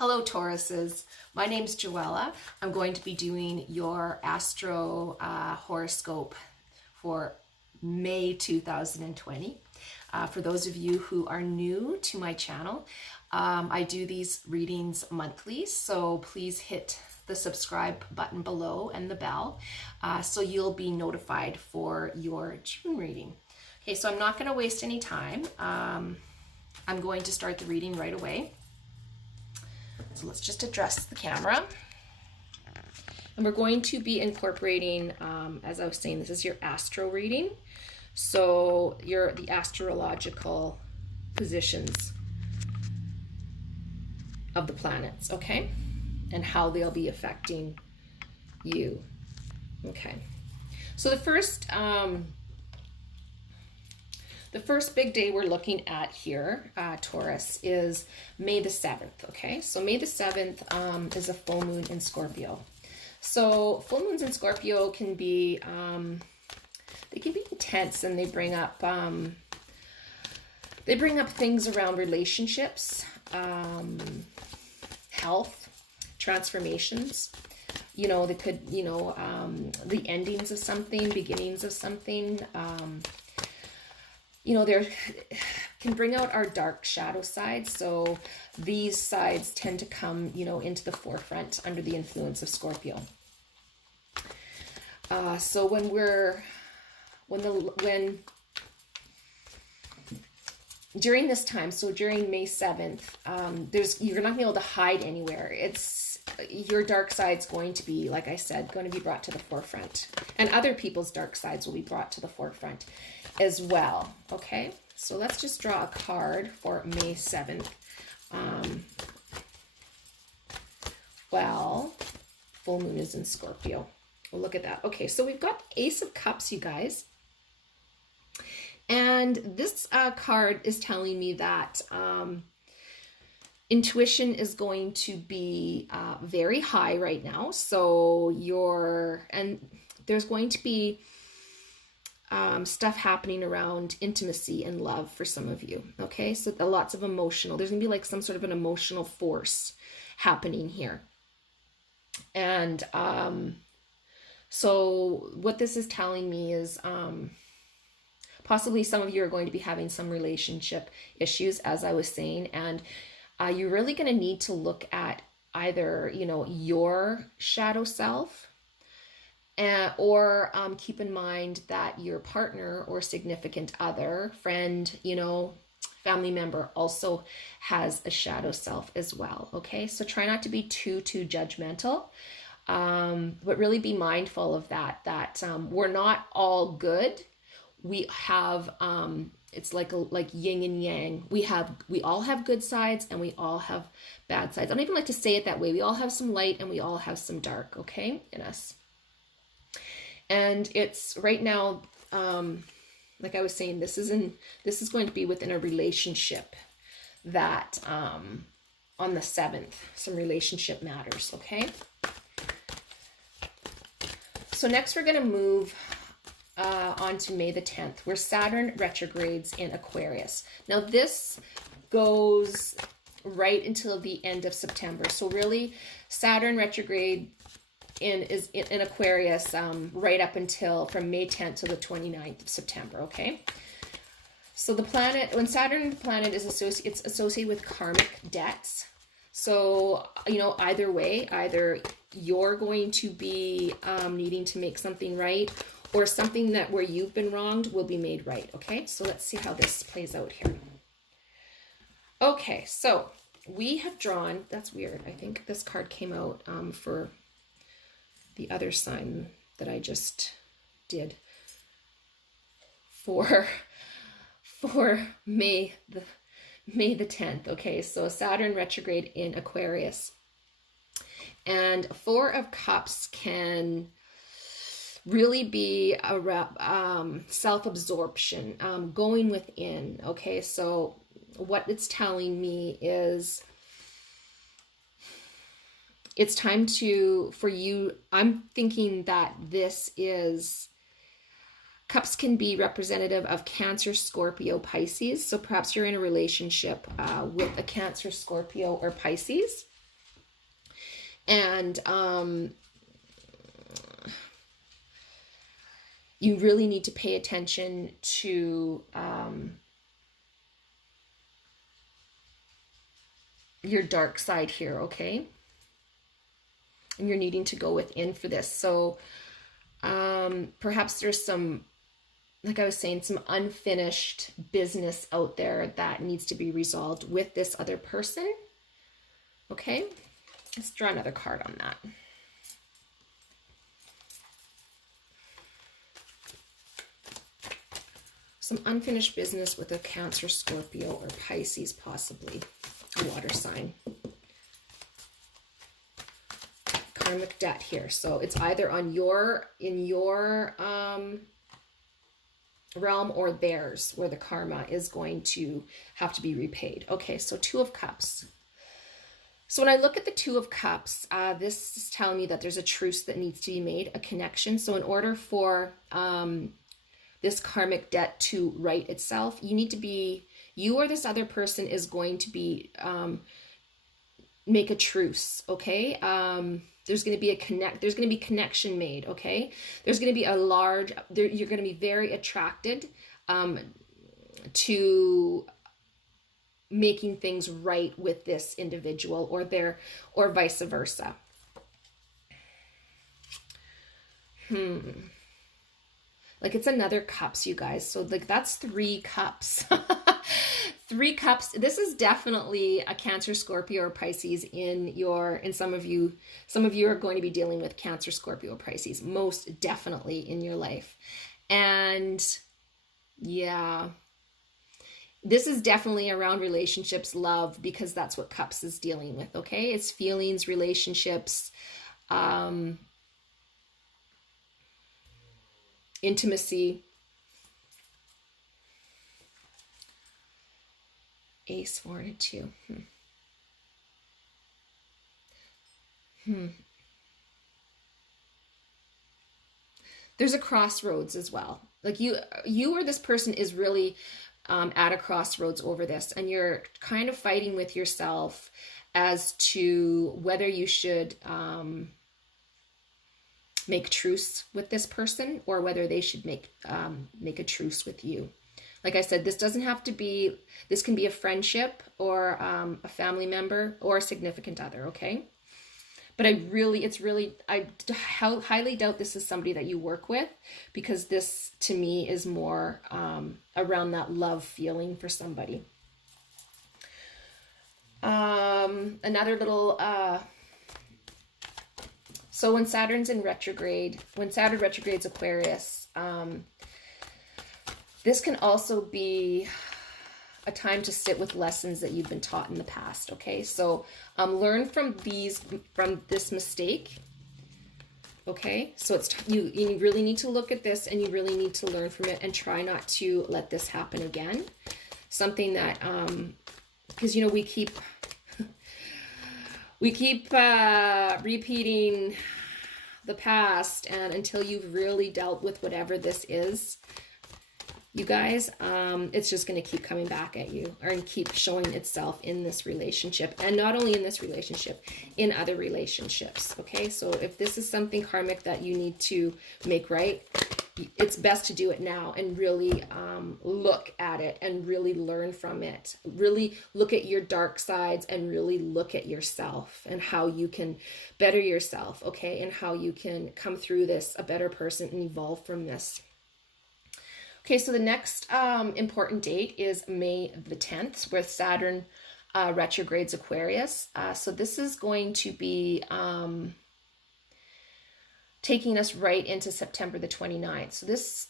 Hello Tauruses, my name's Joella. I'm going to be doing your astro horoscope for May 2020. For those of you who are new to my channel, I do these readings monthly, so please hit the subscribe button below and the bell so you'll be notified for your June reading. Okay, so I'm not going to waste any time. I'm going to start the reading right away. So let's just address the camera. And we're going to be incorporating, as I was saying, this is your astro reading. So the astrological positions of the planets, okay? And how they'll be affecting you. Okay. So the first big day we're looking at here, Taurus, is May the 7th, okay? So May the 7th is a full moon in Scorpio. So full moons in Scorpio can be, they can be intense, and they bring up things around relationships, health, transformations. You know, they could, the endings of something, beginnings of something, there can bring out our dark shadow side. So these sides tend to come, into the forefront under the influence of Scorpio. So when during this time, so during May 7th, you're not gonna be able to hide anywhere. Your dark side's going to be, like I said, going to be brought to the forefront, and other people's dark sides will be brought to the forefront as well. Okay, so let's just draw a card for May 7th. Well, full moon is in Scorpio. Well, look at that. Okay, so we've got the Ace of Cups, you guys. And this card is telling me that intuition is going to be very high right now. So there's going to be stuff happening around intimacy and love for some of you. Okay, so lots of there's gonna be like some sort of an emotional force happening here. And so what this is telling me is possibly some of you are going to be having some relationship issues, as I was saying, and you're really going to need to look at either, your shadow self, or keep in mind that your partner or significant other, friend, family member also has a shadow self as well. Okay, so try not to be too judgmental, but really be mindful of that we're not all good. We have it's like yin and yang. We all have good sides, and we all have bad sides. I don't even like to say it that way. We all have some light, and we all have some dark, okay, in us. And it's right now, like I was saying, this is going to be within a relationship that on the 7th, some relationship matters, okay? So next we're going to move on to May the 10th, where Saturn retrogrades in Aquarius. Now this goes right until the end of September. So really, Saturn retrograde in Aquarius right up until from May 10th to the 29th of September. Okay. So the planet, when Saturn planet is associated with karmic debts. So either way, either you're going to be needing to make something right, or something where you've been wronged will be made right. Okay, so let's see how this plays out here. Okay, so we have drawn, that's weird, I think this card came out for the other sign that I just did for May the 10th. Okay, so Saturn retrograde in Aquarius, and Four of Cups can really be a self-absorption, going within. Okay, so what it's telling me is it's time for you, I'm thinking that Cups can be representative of Cancer, Scorpio, Pisces. So perhaps you're in a relationship with a Cancer, Scorpio, or Pisces. And you really need to pay attention to your dark side here, okay? And you're needing to go within for this. So perhaps there's some, like I was saying, some unfinished business out there that needs to be resolved with this other person. Okay, let's draw another card on that. Some unfinished business with a Cancer, Scorpio, or Pisces, possibly a water sign. Karmic debt here. So it's either on in your realm or theirs, where the karma is going to have to be repaid. Okay, so Two of Cups. So when I look at the Two of Cups, this is telling me that there's a truce that needs to be made, a connection. So in order for this karmic debt to right itself, you or this other person is going to be make a truce, okay? There's going to be connection made, okay? There's going to be you're going to be very attracted to making things right with this individual or vice versa. Like it's another cups, you guys. So like that's 3 cups. 3 cups. This is definitely a Cancer, Scorpio, or Pisces in some of you are going to be dealing with Cancer, Scorpio, or Pisces, most definitely in your life. And yeah, this is definitely around relationships, love, because that's what cups is dealing with. Okay. It's feelings, relationships, intimacy. Ace, 4, and a 2. There's a crossroads as well. Like you or this person is really at a crossroads over this, and you're kind of fighting with yourself as to whether you should make truce with this person or whether they should make a truce with you. Like I said, this doesn't have to be, this can be a friendship or a family member or a significant other, okay? But I highly doubt this is somebody that you work with, because this to me is more around that love feeling for somebody. Another little, so when Saturn retrogrades Aquarius, this can also be a time to sit with lessons that you've been taught in the past, okay? So learn from this mistake, okay? So you really need to look at this, and you really need to learn from it and try not to let this happen again. Something that, because, you know, we keep repeating the past, and until you've really dealt with whatever this is, you guys, it's just going to keep coming back at you, or keep showing itself in this relationship, and not only in this relationship, in other relationships, okay? So if this is something karmic that you need to make right, it's best to do it now and really look at it and really learn from it. Really look at your dark sides and really look at yourself and how you can better yourself, okay? And how you can come through this a better person and evolve from this. Okay, so the next important date is May the 10th, where Saturn retrogrades Aquarius. So this is going to be taking us right into September the 29th. So this,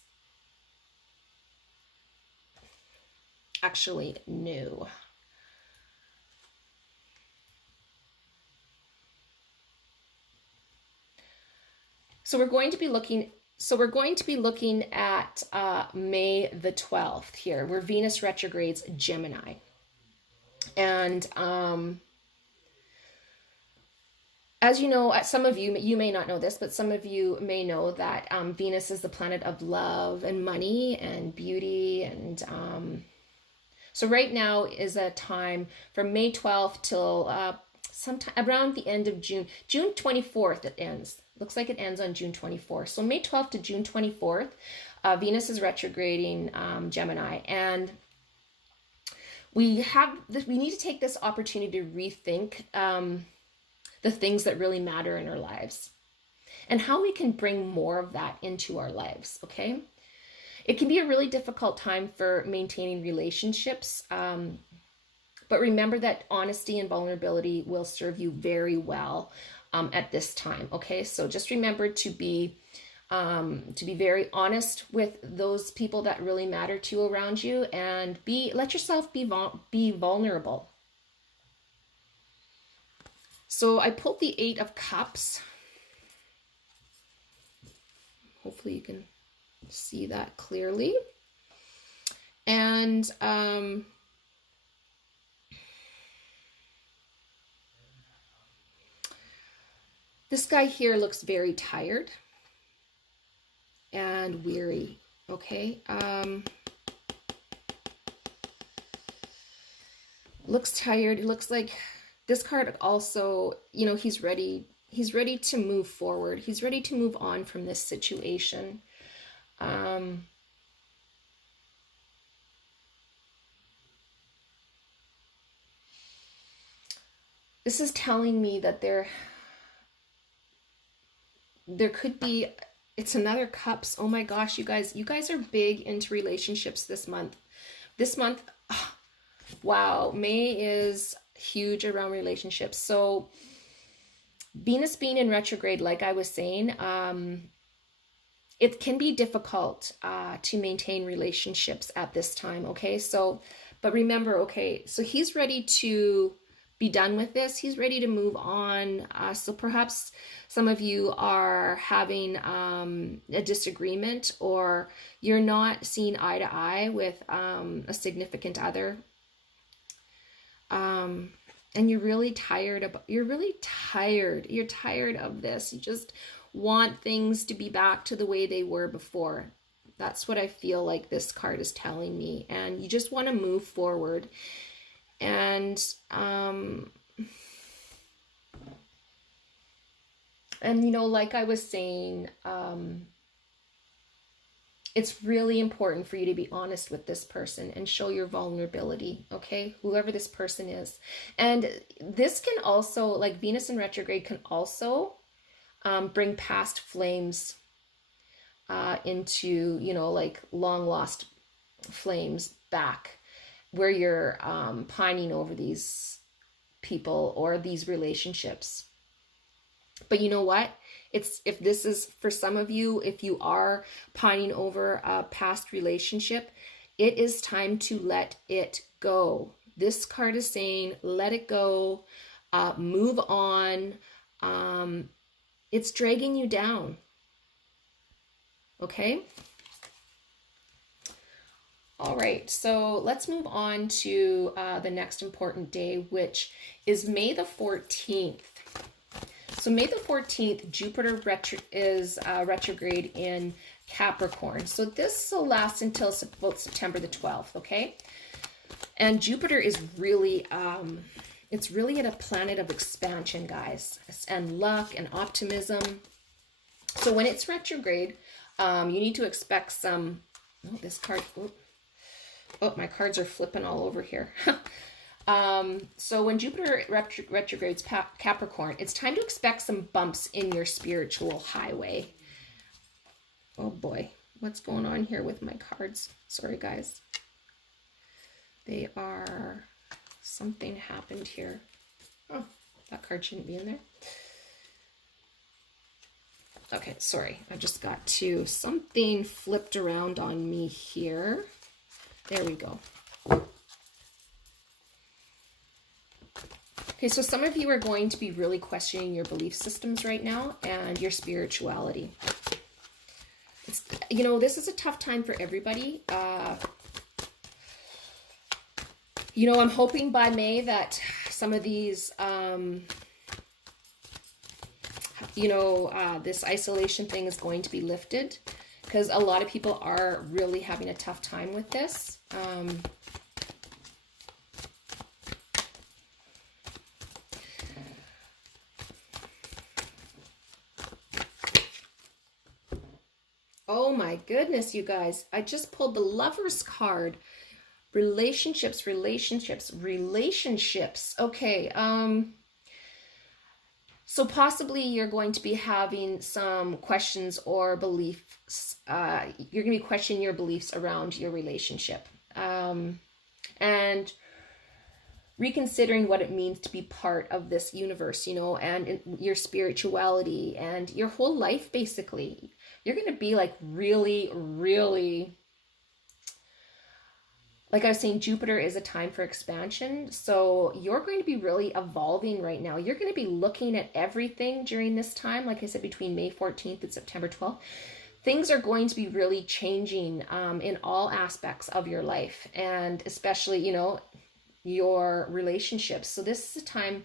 actually, no. So we're going to be looking at May the 12th here, where Venus retrogrades Gemini. And as you know, some of you may not know this, but some of you may know that Venus is the planet of love and money and beauty. And so right now is a time from May 12th till sometime around the end of June. June 24th it ends. Looks like it ends on June 24th. So May 12th to June 24th, Venus is retrograding Gemini. And we need to take this opportunity to rethink the things that really matter in our lives and how we can bring more of that into our lives, okay? It can be a really difficult time for maintaining relationships, but remember that honesty and vulnerability will serve you very well at this time, okay? So just remember to be very honest with those people that really matter to you around you, and let yourself be vulnerable. So I pulled the 8 of Cups. Hopefully you can see that clearly. And this guy here looks very tired and weary, okay? Looks tired. It looks like this card also, you know, he's ready to move forward. He's ready to move on from this situation. This is telling me that there could be, it's another Cups. Oh my gosh, you guys are big into relationships this month. Oh, wow, May is huge around relationships. So Venus being in retrograde, like I was saying, it can be difficult to maintain relationships at this time, okay? So, but remember, okay, so he's ready to be done with this. He's ready to move on. So perhaps some of you are having a disagreement, or you're not seeing eye to eye with a significant other. And you're really tired you're tired of this. You just want things to be back to the way they were before. That's what I feel like this card is telling me. And you just want to move forward. And you know, like I was saying, it's really important for you to be honest with this person and show your vulnerability, okay? Whoever this person is. And this can also, like Venus in retrograde can also bring past flames into, you know, like long lost flames back, where you're pining over these people or these relationships. But you know what? If this is for some of you, if you are pining over a past relationship, it is time to let it go. This card is saying, let it go, move on. It's dragging you down. Okay? All right, so let's move on to the next important day, which is May the 14th. So May the 14th, Jupiter is retrograde in Capricorn. So this will last until about September the 12th, okay? And Jupiter is really, it's really a planet of expansion, guys, and luck and optimism. So when it's retrograde, you need to expect some, oh, this card, oh, my cards are flipping all over here. So when Jupiter retrogrades Capricorn, it's time to expect some bumps in your spiritual highway. Oh boy, what's going on here with my cards? Sorry, guys. Something happened here. Oh, that card shouldn't be in there. Okay, sorry. I just got something flipped around on me here. There we go. Okay, so some of you are going to be really questioning your belief systems right now and your spirituality. You know, this is a tough time for everybody. You know, I'm hoping by May that some of these, this isolation thing is going to be lifted, because a lot of people are really having a tough time with this. Oh my goodness, you guys. I just pulled the Lover's card. Relationships, relationships, relationships. Okay, so possibly you're going to be having some questions or beliefs. You're going to be questioning your beliefs around your relationship. And reconsidering what it means to be part of this universe, you know, and your spirituality and your whole life, basically. You're going to be like really, really, like I was saying, Jupiter is a time for expansion. So you're going to be really evolving right now. You're going to be looking at everything during this time. Like I said, between May 14th and September 12th, things are going to be really changing in all aspects of your life. And especially, you know, your relationships. So this is a time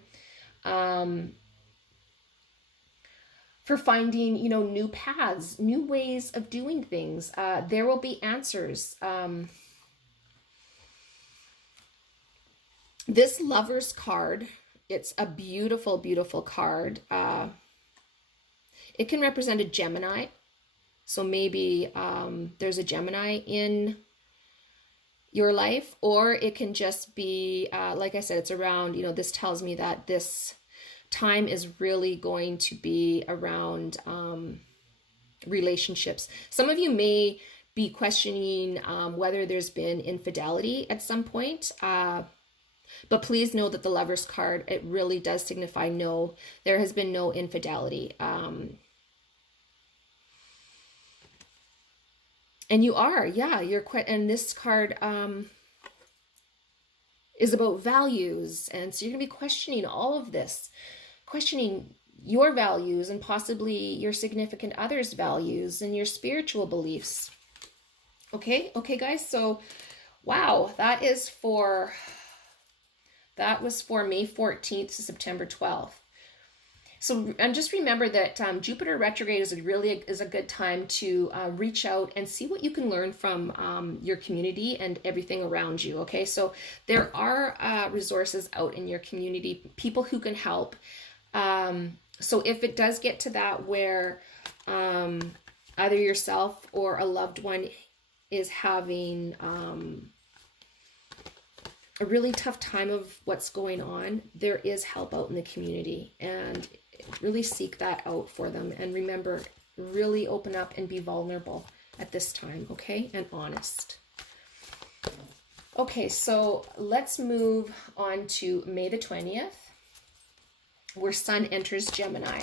for finding, you know, new paths, new ways of doing things. There will be answers. This Lover's card, it's a beautiful, beautiful card. It can represent a Gemini. So maybe there's a Gemini in your life, or it can just be, like I said, it's around, you know, this tells me that this time is really going to be around relationships. Some of you may be questioning whether there's been infidelity at some point. But please know that the Lover's card, it really does signify no, there has been no infidelity. And you are, yeah, you're quite, and this card is about values. And so you're going to be questioning all of this, questioning your values and possibly your significant other's values and your spiritual beliefs. Okay, guys, so wow, that was for May 14th to September 12th. So, and just remember that Jupiter retrograde is a good time to reach out and see what you can learn from your community and everything around you. Okay, so there are resources out in your community, people who can help. So if it does get to that where either yourself or a loved one is having a really tough time of what's going on, there is help out in the community, and really seek that out for them. And remember, really open up and be vulnerable at this time, okay? And honest. Okay, so let's move on to May the 20th, where Sun enters Gemini.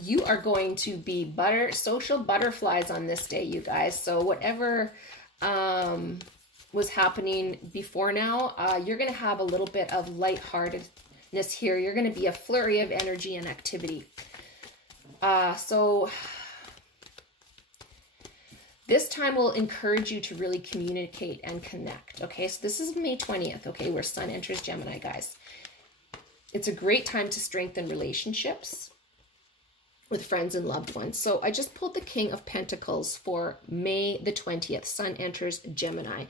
You are going to be social butterflies on this day, you guys. So whatever was happening before now, you're going to have a little bit of lightheartedness here. You're going to be a flurry of energy and activity. So this time will encourage you to really communicate and connect. Okay, so this is May 20th, okay, where Sun enters Gemini, guys. It's a great time to strengthen relationships with friends and loved ones. So I just pulled the King of Pentacles for May the 20th. Sun enters Gemini.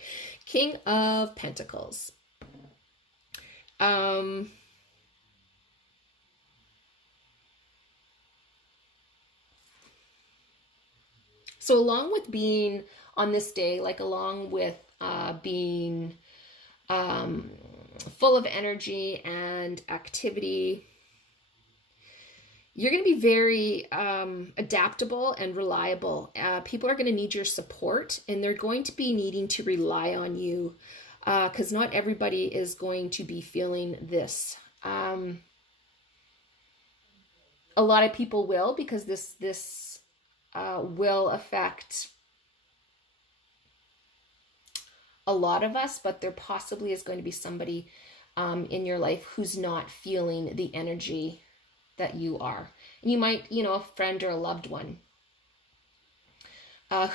King of Pentacles. So along with being on this day, like along with being full of energy and activity, you're going to be very adaptable and reliable. People are going to need your support, and they're going to be needing to rely on you because not everybody is going to be feeling this. A lot of people will, because this will affect a lot of us, but there possibly is going to be somebody in your life who's not feeling the energy that you are. And you might, you know, a friend or a loved one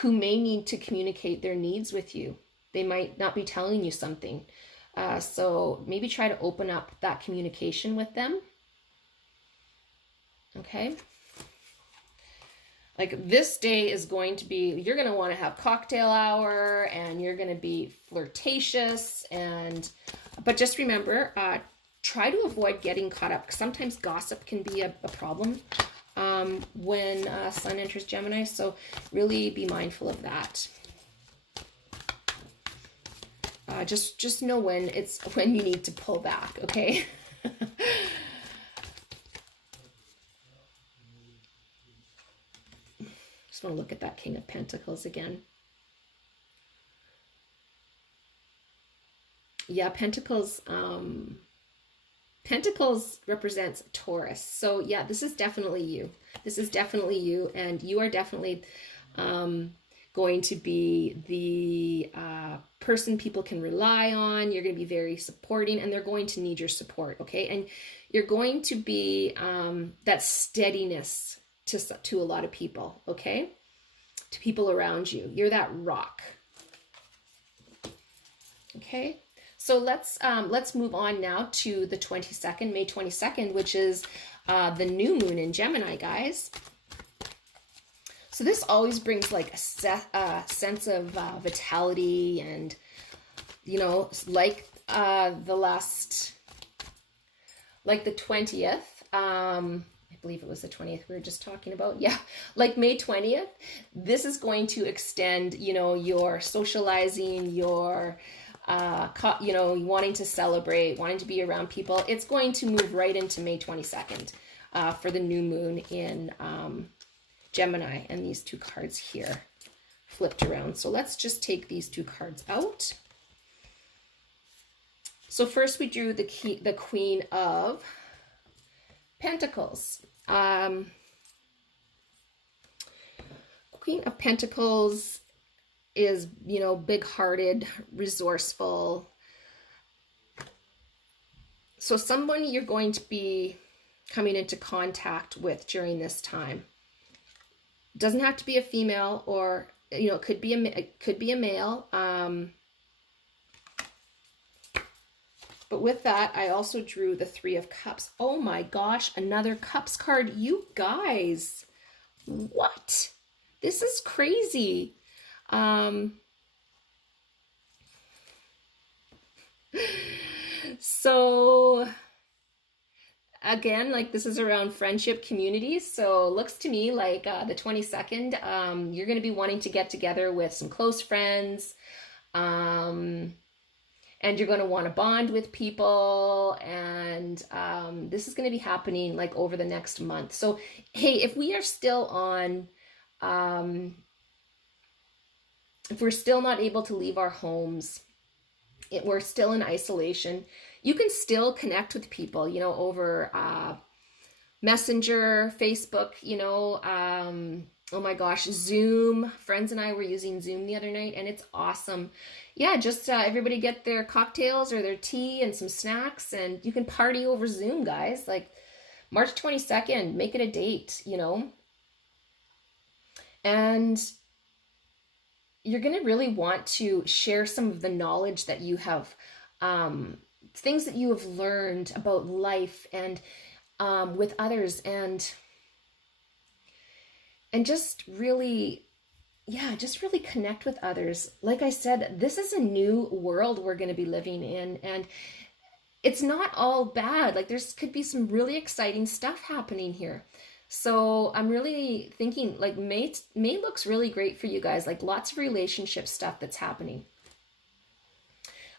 who may need to communicate their needs with you. They might not be telling you something. So maybe try to open up that communication with them. Okay. Like this day is going to be, you're going to want to have cocktail hour, and you're going to be flirtatious, but just remember, try to avoid getting caught up. Sometimes gossip can be a problem. when Sun enters Gemini. So really be mindful of that. Just know when you need to pull back, okay? Just want to look at that King of Pentacles again. Yeah, Pentacles represents Taurus. So yeah, this is definitely you. This is definitely you, and you are definitely going to be the person people can rely on. You're going to be very supporting, and they're going to need your support, okay? And you're going to be that steadiness to a lot of people, okay? To people around you. You're that rock. Okay? So let's move on now to the 22nd, May 22nd, which is the new moon in Gemini, guys. So this always brings like a sense of vitality, and, you know, like the 20th, I believe it was the 20th we were just talking about. Yeah, like May 20th, this is going to extend, you know, your socializing, your you know, wanting to celebrate, wanting to be around people. It's going to move right into May 22nd for the new moon in Gemini, and these two cards here flipped around. So let's just take these two cards out. So first we drew the Queen of Pentacles. Queen of Pentacles is, you know, big-hearted, resourceful. So someone you're going to be coming into contact with during this time. Doesn't have to be a female, or, you know, it could be a male. But with that, I also drew the Three of Cups. Oh my gosh, another Cups card. You guys, what? This is crazy. So again, like, this is around friendship, communities. So it looks to me like the 22nd, you're going to be wanting to get together with some close friends, and you're going to want to bond with people, and this is going to be happening like over the next month. So hey, if we are still on if we're still not able to leave our homes, we're still in isolation, you can still connect with people, you know, over Messenger, Facebook, you know, oh my gosh, Zoom. Friends and I were using Zoom the other night, and it's awesome. Yeah, just everybody get their cocktails or their tea and some snacks, and you can party over Zoom, guys. Like March 22nd, make it a date, you know. And you're going to really want to share some of the knowledge that you have, things that you have learned about life, and with others, and just really, yeah, just really connect with others. Like I said, this is a new world we're going to be living in, and it's not all bad. Like, there's could be some really exciting stuff happening here. So I'm really thinking like May looks really great for you guys, like lots of relationship stuff that's happening.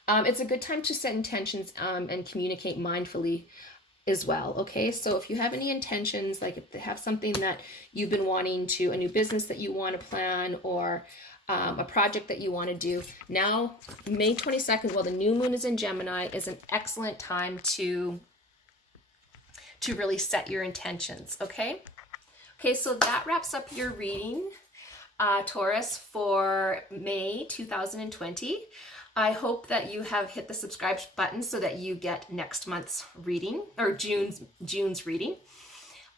It's a good time to set intentions and communicate mindfully as well, okay? So if you have any intentions, like if they have something that you've been wanting to, a new business that you want to plan, or a project that you want to do, now May 22nd, while the new moon is in Gemini, is an excellent time to really set your intentions, okay? Okay, so that wraps up your reading, Taurus, for May 2020. I hope that you have hit the subscribe button so that you get next month's reading, or June's reading.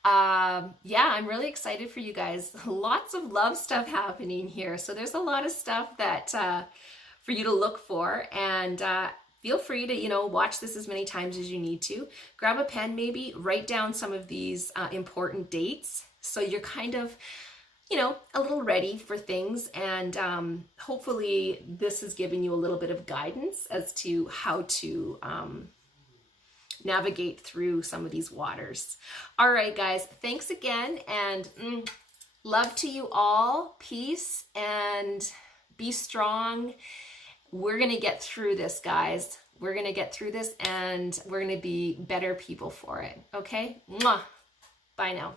Yeah, I'm really excited for you guys. Lots of love stuff happening here. So there's a lot of stuff that for you to look for, and feel free to, you know, watch this as many times as you need to. Grab a pen, maybe write down some of these important dates, so you're kind of, you know, a little ready for things. And hopefully this has given you a little bit of guidance as to how to navigate through some of these waters. All right, guys, thanks again, and love to you all. Peace, and be strong. We're going to get through this, guys. We're going to get through this, and we're going to be better people for it. Okay? Mwah. Bye now.